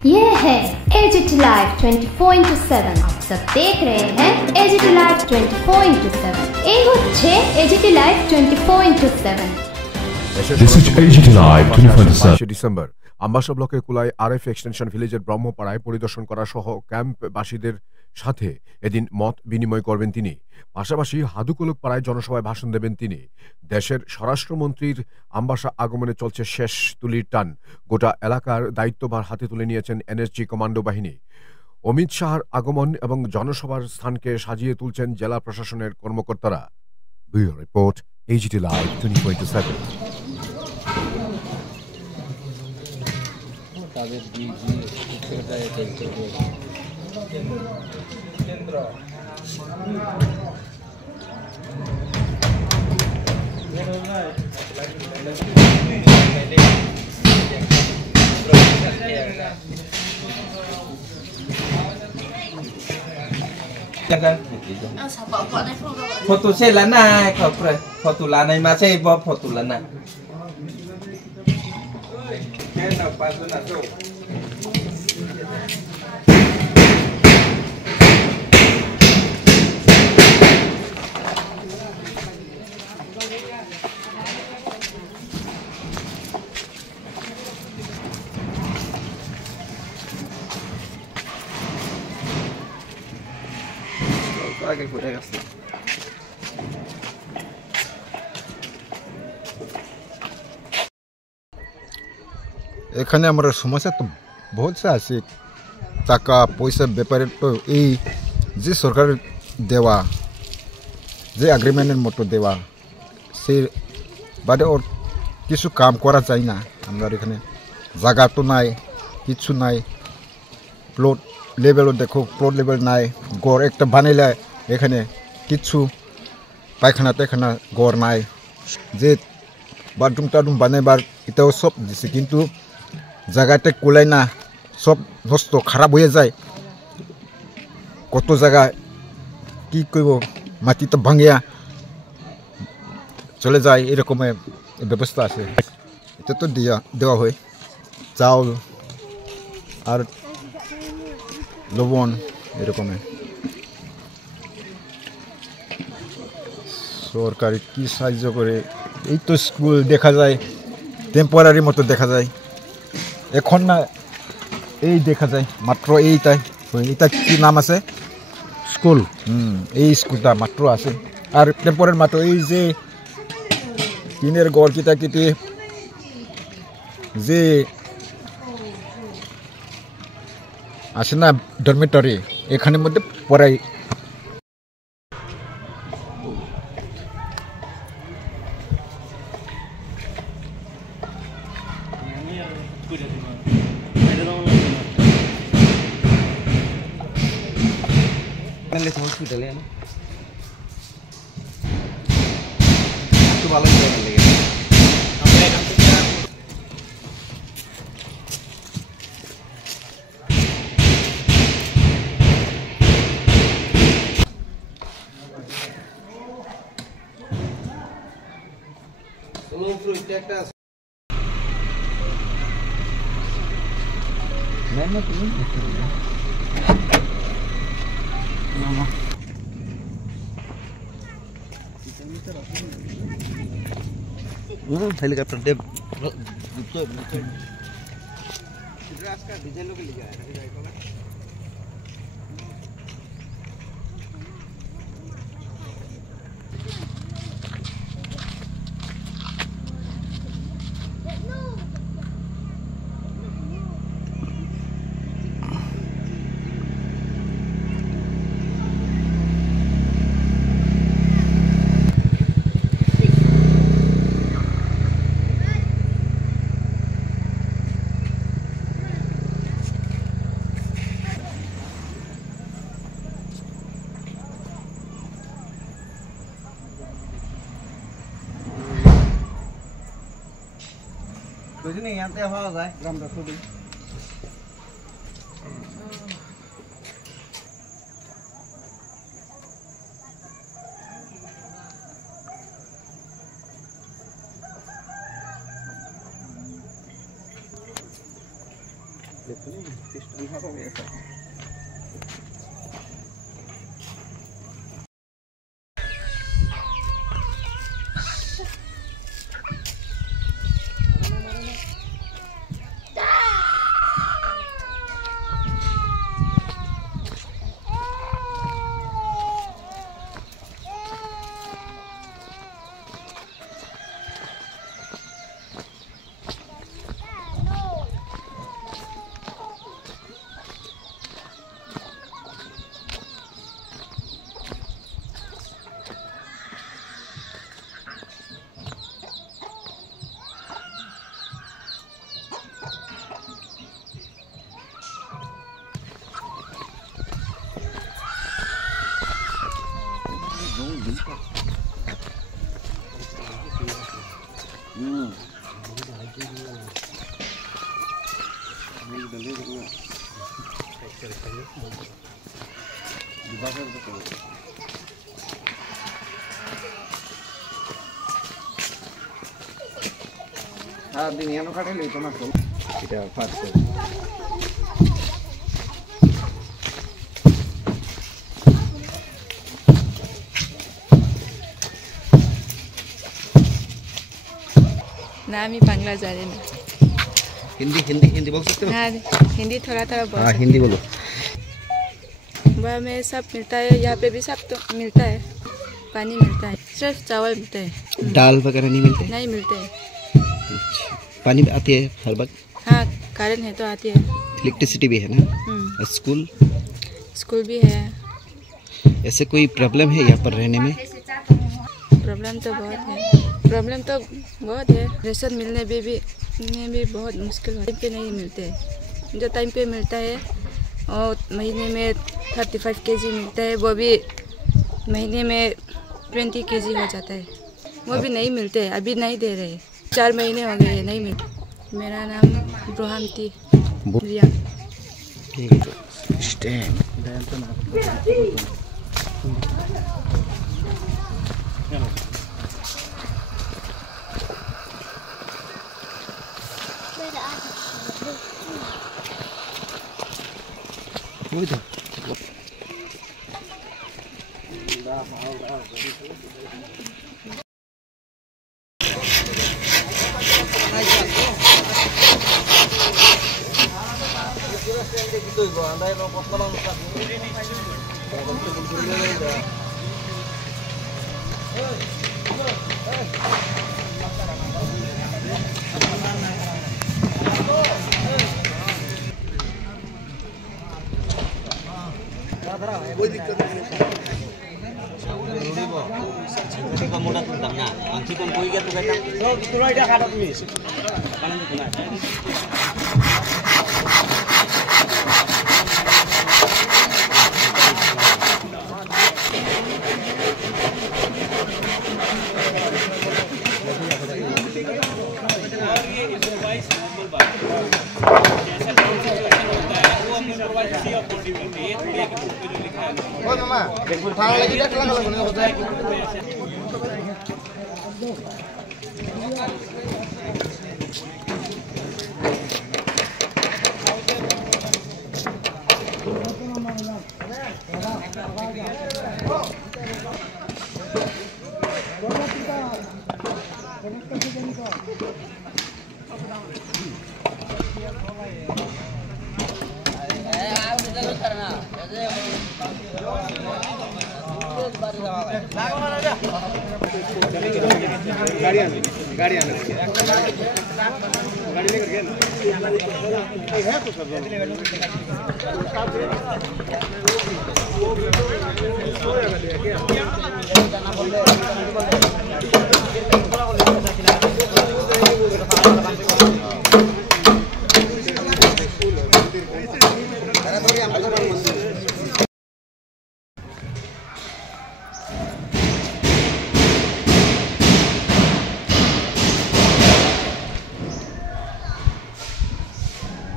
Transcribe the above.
ये है AGT live 24/7। आप सब देख रहे हैं एजीटी लाइव 24/7। এই হচ্ছে AGT live 24/7। This is AGT Live 24/7. December Ambassa ব্লকের কুলায় আরএফ এক্সটেনশন ভিলেজের ব্রহ্মপাড়ায় পরিদর্শন করা সহ ক্যাম্পবাসীদের সাথে এদিন মত বিনিময় করবেন তিনি। পাশাপাশি হাদুকুলক পাড়ায় জনসভায় ভাষণ দেবেন তিনি। দেশের স্বরাষ্ট্রমন্ত্রীর আম্বাসা আগমনে চলছে শেষ তুলির টান। গোটা এলাকার দায়িত্বভার হাতে তুলে নিয়েছেন এনএসজি কমান্ডো বাহিনী। অমিত শাহর আগমন এবং জনসভার স্থানকে সাজিয়ে তুলছেন জেলা প্রশাসনের কর্মকর্তারা। Bureau report, AGT live 24/7। Foto saya lana kau pre foto lana masih bawa foto lana. Agak kurang asli. এখানে আমরা সমস্যা তো বহুত আছে, টাকা পয়সা ব্যাপারে। তো এই যে সরকারের দেওয়া যে এগ্রিমেন্টের মতো দেওয়া, সে বাদে ওর কিছু কাম করা যায় না। আমরা এখানে জায়গা তো নাই, কিছু নাই। প্লট লেভেলও দেখো, প্লট লেভেল নাই। গড় একটা বানাইলে এখানে কিছু পায়খানা টায়খানা গড় নাই। যে বাথরুম টাথরুম বানাইবার এটাও সব দিছে, কিন্তু জায়গাটা কোলাই না, সব নষ্ট খারাপ হয়ে যায়। কত জায়গা কি করব, মাটিটা ভাঙিয়া চলে যায়, এরকমের ব্যবস্থা আছে। এটা তো দেওয়া হয় চাউল আর লবণ এরকমের। সরকারি কি সাহায্য করে, এই তো স্কুল দেখা যায়, টেম্পোরারি মতো দেখা যায়। এখন না এই দেখা যায় মাত্র এইটাই। এটা কি নাম আছে, স্কুল। এই স্কুলটা মাত্র আছে। আর টেম্পোরারি মাত্র এই যে টিনের গড় কিটা কিটি যে আছে না ডরমিটরি, এখানের মধ্যে পড়াই। হসপিটালে একটু ভালো লেগে একটা না তুমি हेलीकॉप्टर दे डिजाइन लोग लिखा है। Cái này em teo hoa rồi, làm được không đi? Diniano kadang itu nak tu. Kita fast. नाम ही बांग्ला जा रहे हैं। हिंदी बोल सकते हो? हाँ, हिंदी थोड़ा बोल सकते हाँ, हिंदी बोलो। वह में सब मिलता है, यहाँ पे भी सब तो मिलता है, पानी मिलता है, सिर्फ चावल मिलता है। दाल वगैरह नहीं मिलते? नहीं मिलते हैं। पानी आती है हर वक्त? हाँ, कारण है तो आती है। इलेक्ट्रिसिटी भी है ना? स्कूल भी है। ऐसे कोई प्रॉब्लम है यहाँ पर रहने में? प्रॉब्लम तो बहुत है। राशन मिलने में भी बहुत मुश्किल है। टाइम पे नहीं मिलते, जो टाइम पे मिलता है और महीने में 35 kg मिलता है, वो भी महीने में 20 kg हो जाता है, वो भी नहीं मिलते। अभी नहीं दे रहे, 4 महीने हो गए नहीं मिल। मेरा नाम ब्रोहामती रिया। ठीक है। कोई दिक्कत नहीं का मोटा तुम ना आंखी कौन कोई क्या तो बेटा तुला इटा काटा तुम्ही कालन तुला और ये इम्प्रोवाइज नॉर्मल बात जैसा सिचुएशन होता है वो हम इम्प्रोवाइज सी अपॉइंट करते हैं। ये थोड़ी एक बुक पे जो लिखा है ओ मामा बिल्कुल ठाण लगी जा कला कला होता है। गाड़ी आने गाड़ी लेकर गए है तो सब लोग